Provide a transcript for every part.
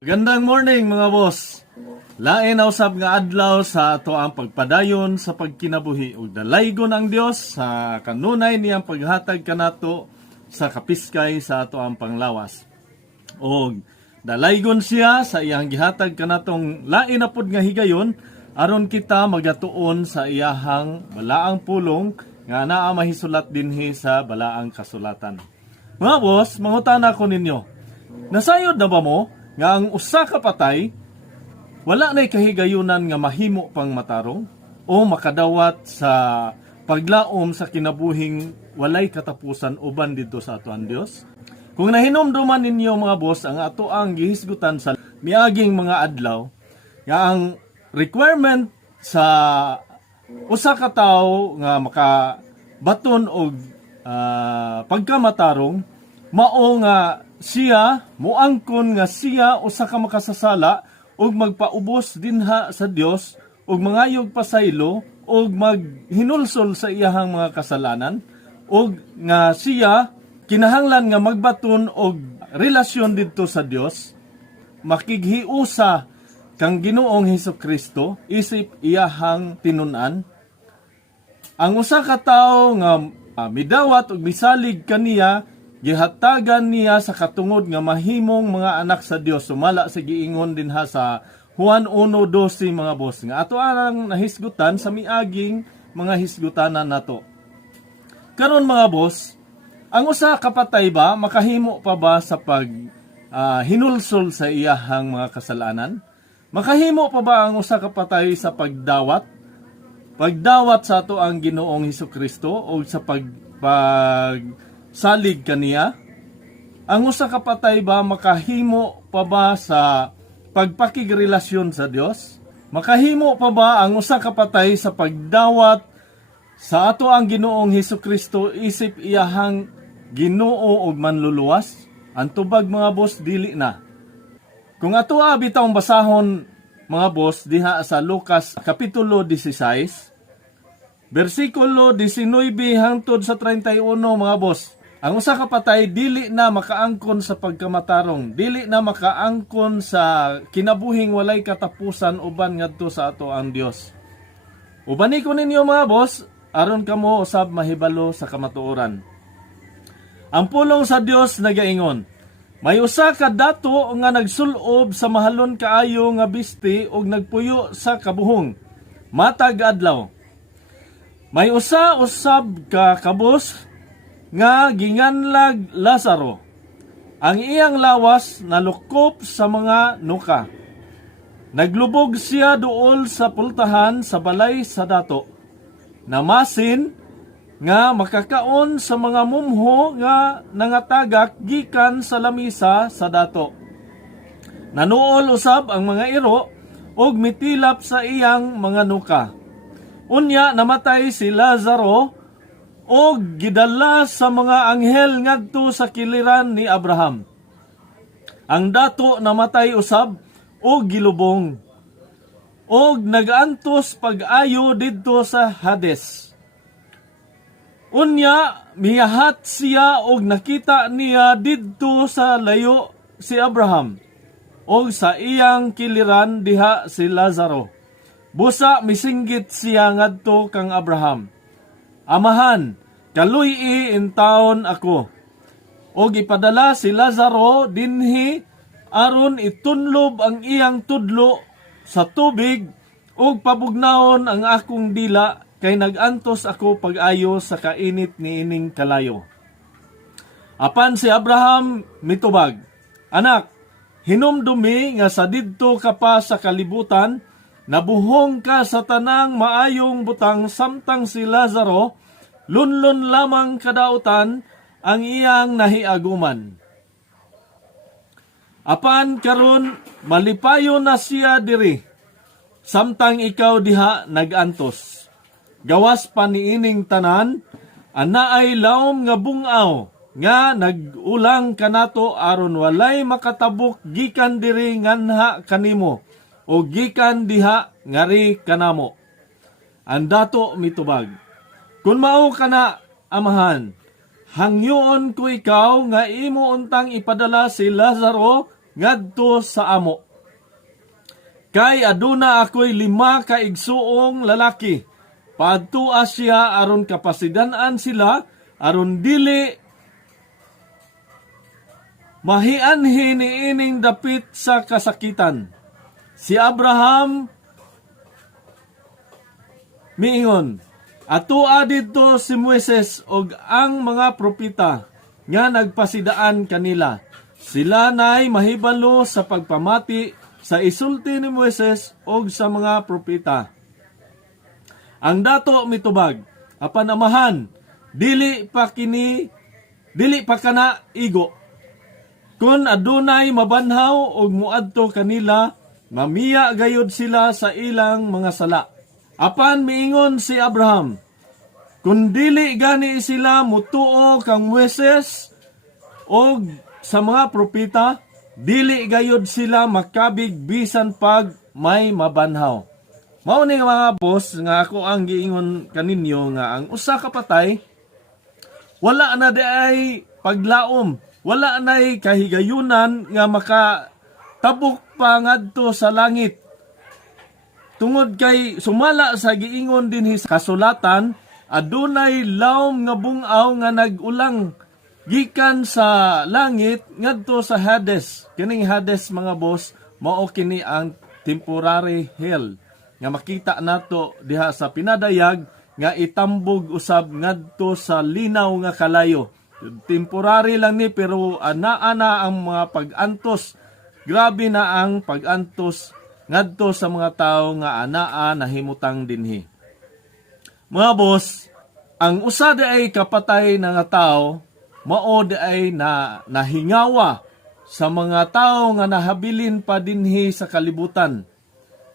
Gandang morning mga boss. Lain na usab nga adlaw sa ato ang pagpadayon sa pagkinabuhi ug dalaygon ang Dios sa kanunay niyang paghatag kanato sa kapiskay sa ato ang panglawas. Og dalaygon siya sa iyang gihatag kanatong lain na pud nga higayon aron kita magatuon sa iyahang balaang pulong nga naa mahisulat dinhi sa balaang kasulatan. Mga boss, mangutana ko ninyo. Nasayod na ba mo nga ang usa ka patay wala na'y kahigayunan nga mahimo pang matarong o makadawat sa paglaom sa kinabuhing walay katapusan uban didto sa ato ang Dios? Kung nahinomduman ninyo mga boss ang ato ang gihisgutan sa miaging mga adlaw nga ang requirement sa usa ka tawo nga makabaton og pagkamatarong mao nga siya moangkon nga siya usa ka makasasala ug magpaubos dinha sa Dios ug mangayog pasaylo ug maghinulsol sa iyahang mga kasalanan ug nga siya kinahanglan nga magbaton og relasyon didto sa Dios makighiusa kang Ginoong Hesukristo isip iyahang tinun-an. Ang usa ka tawo nga midawat ug misalig kaniya gihatagan niya sa katungod nga mahimong mga anak sa Dios. Sumala sa giingon din ha sa Juan 1:12 mga boss nga ato ang nahisgutan sa miaging mga hisgutanan nato. Karon mga boss, ang usa ka patay ba makahimo pa ba sa pag hinulsol sa iyahang mga kasalanan? Makahimo pa ba ang usa ka patay sa pagdawat sa ato ang Ginoong Hesukristo o sa salig kaniya? Ang usa ka patay ba makahimo pa ba sa pagpakigrelasyon sa Dios? Makahimo pa ba ang usa ka patay sa pagdawat sa ato ang Ginoong Hesukristo isip iyahang Ginoo ug manluluwas? Ang tubag mga boss dili na. Kung ato bitaw basahon mga boss diha sa Lucas kapitulo 16 versikulo 19 hangtod sa 31 mga boss. Ang usa ka patay dili na makaangkon sa pagkamatarong, dili na makaangkon sa kinabuhing walay katapusan uban ngadto sa ato ang Dios. Ubani ko ninyo mga boss, aron kamo usab mahibalo sa kamatuoran. Ang pulong sa Dios nagaingon, may usa ka dato nga nagsulob sa mahalon kaayo nga bisti ug nagpuyo sa kabuhong. Matag adlaw. May usa usab ka kabus nga ginganlag Lazaro. Ang iyang lawas nalukop sa mga nuka. Naglubog siya duol sa pultahan sa balay sa dato. Namasin nga makakaon sa mga mumho nga nangatagak gikan sa lamisa sa dato. Nanuol usab ang mga iro ug mitilap sa iyang mga nuka. Unya namatay si Lazaro og gidala sa mga anghel ngadto sa kiliran ni Abraham. Ang dato namatay usab og gilubong og nagantos pag-ayo didto sa Hades. Unya miyahat siya og nakita niya didto sa layo si Abraham og sa iyang kiliran diha si Lazaro. Busa misinggit siya ngadto kang Abraham. Amahan, kaluy-i in taon ako. O gipadala si Lazaro dinhi aron itunlob ang iyang tudlo sa tubig ug pabugnaon ang akong dila kay nagantos ako pag-ayo sa kainit niining kalayo. Apan si Abraham mitubag, anak, hinumdumi nga sa didto ka pa sa kalibutan, nabuhong ka sa tanang maayong butang samtang si Lazaro lunlon lamang kadautan ang iyang nahiaguman. Apan karon malipayo na siya diri, samtang ikaw diha nagantos. Gawas pa niining tanan, anaay laom nga bungaw, nga nagulang kanato aron walay makatabok gikan diri nganha kanimo, o gikan diha ngari kanamo. Ang dato mitubag, kung mao kana amahan, hangyoon ko ikaw nga imo untang ipadala si Lazaro ngadto sa amo. Kay aduna ako'y 5 ka igsuong lalaki. Paadtua siya aron kapasidanan sila aron dili mahianhi niining dapit sa kasakitan. Si Abraham miingon, atua didto si Moises og ang mga propeta nga nagpasidaan kanila. Sila nay mahibalo sa pagpamati sa isulti ni Moises og sa mga propeta. Ang dato mitubag, apan amahan, dili pa kana igo. Kun adunay mabanhaw og muadto kanila, mamiya gayud sila sa ilang mga sala. Apan miingon si Abraham, kun dili gani sila mutuo kang Moises og sa mga propeta, dili gayud sila makabig bisan pag may mabanhaw. Mao ni mga boss nga ako ang giingon kaninyo nga ang usa ka patay wala na ay paglaom, wala na kahigayunan nga makatabok pa ngadto sa langit. Tungod kay sumala sa giingon dinhi sa kasulatan, adunay lawom nga bungaw nga nag-ulang gikan sa langit ngadto sa Hades. Kining Hades mga boss, mao kini ang temporary hell nga makita nato diha sa pinadayag nga itambog usab ngadto sa linaw nga kalayo. Temporary lang ni pero anaa na ang mga pag-antos. Grabe na ang pag-antos ngadto sa mga tawo nga anaa nahimutang dinhi. Mga boss, ang usa ay kapatay na nga tawo mao ay nahingawa sa mga tawo nga nahabilin pa dinhi sa kalibutan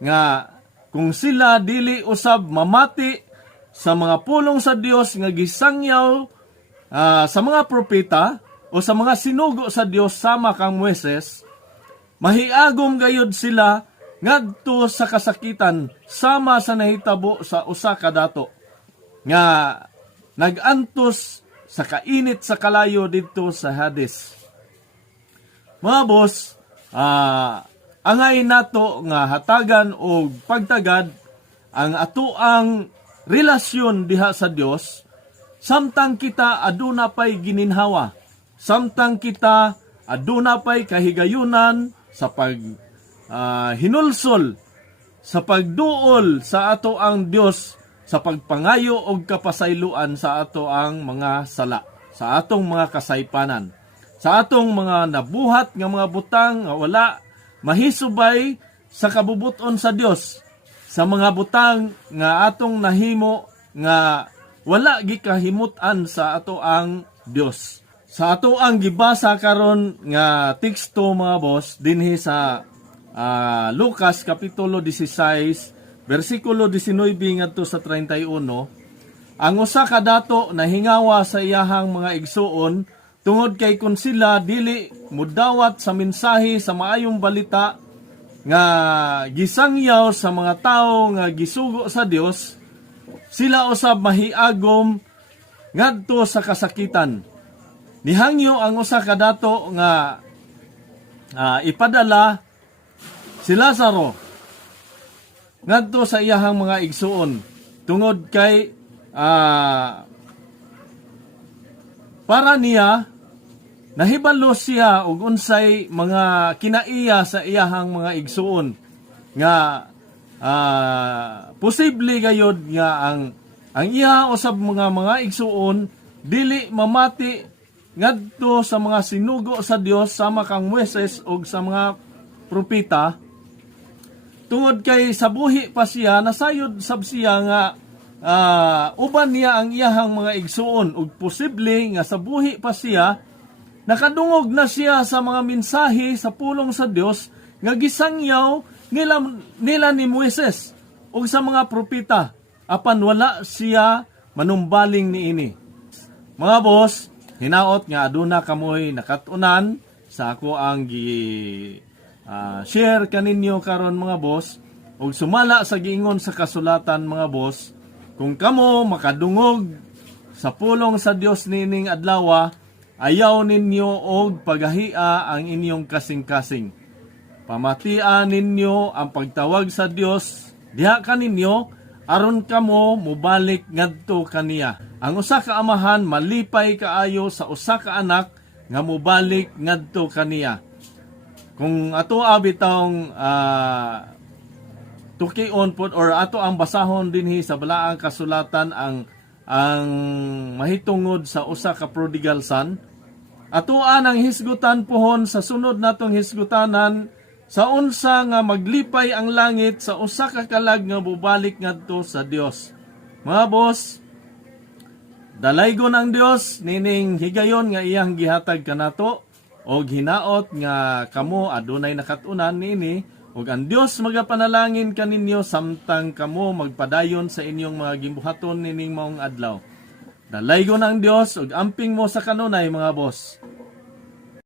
nga kung sila dili usab mamati sa mga pulong sa Dios nga gisangyaw sa mga propeta o sa mga sinugo sa Dios sama kang Moises, mahiagom gayud sila ngadto sa kasakitan sama sa nahitabo sa usa ka dato nga nagantos sa kainit sa kalayo didto sa Hades. Mga boss, angay nato nga hatagan og pagtagad ang atoang relasyon diha sa Dios samtang kita aduna pay gininhawa, samtang kita aduna pay kahigayunan sa pag hinulsol, sa pagduol sa ato ang Dios, sa pagpangayo og kapasayloan sa ato ang mga sala, sa atong mga kasaypanan, sa atong mga nabuhat nga mga butang nga wala mahisubay sa kabubuton sa Dios, sa mga butang nga atong nahimo nga wala gikahimutan sa ato ang Dios. Sa ato ang gibasa karon nga teksto mga boss dinhi sa Lucas kapitulo 16 versikulo 19 ngadto sa 31, ang usa ka dato nahingawa sa iyahang mga igsuon tungod kay kun sila dili mudawat sa mensahe sa maayong balita nga gisangyaw sa mga tawo nga gisugo sa Dios, sila usab mahiagom ngadto sa kasakitan. Nihangyo ang usa ka dato nga ipadala si Lazaro ngadto sa iyahang mga igsuon tungod kay para niya nahibalo siya og unsay mga kinaiya sa iyahang mga igsuon nga posible gayud nga ang iya usab mga igsuon dili mamati ngadto sa mga sinugo sa Dios sama kang Moises og sa mga propeta tungod kay sa buhi pa siya nasayod sab siya nga uban niya ang iyahang mga igsuon ug posible nga sa buhi pa siya nakadungog na siya sa mga mensahe sa pulong sa Dios nga gisangyaw nila ni Moises ug sa mga propeta apan wala siya manumbaling niini. Mga boss, hinaot nga aduna kamoy nakatunan sa ako ang share kaninyo karon mga boss ug sumala sa giingon sa kasulatan mga boss, kung kamo makadungog sa pulong sa Dios nining adlaw ayaw ninyo og paghahia ang inyong kasing-kasing. Pamatian ninyo ang pagtawag sa Dios diha kaninyo aron kamo mubalik ngadto kaniya. Ang usa ka amahan malipay kaayo sa usa ka anak nga mubalik ngadto kaniya. Kung ato bitawng tukion pod or ato ang basahon dinhi sa balaang kasulatan ang mahitungod sa usa ka prodigal son, atoan ang hisgutan pohon sa sunod natong hisgutanan sa unsa nga maglipay ang langit sa usa ka kalag nga mubalik ngadto sa Dios. Mga boss, dalaygon ang Dios nining higayon nga iyang gihatag kanato og hinaot nga kamo adunay nakatunan niini ug ang Dios magapanalangin kaninyo samtang kamo magpadayon sa inyong mga gimbuhaton nining maong adlaw. Dalaygon ang Dios ug amping mo sa kanunay mga boss.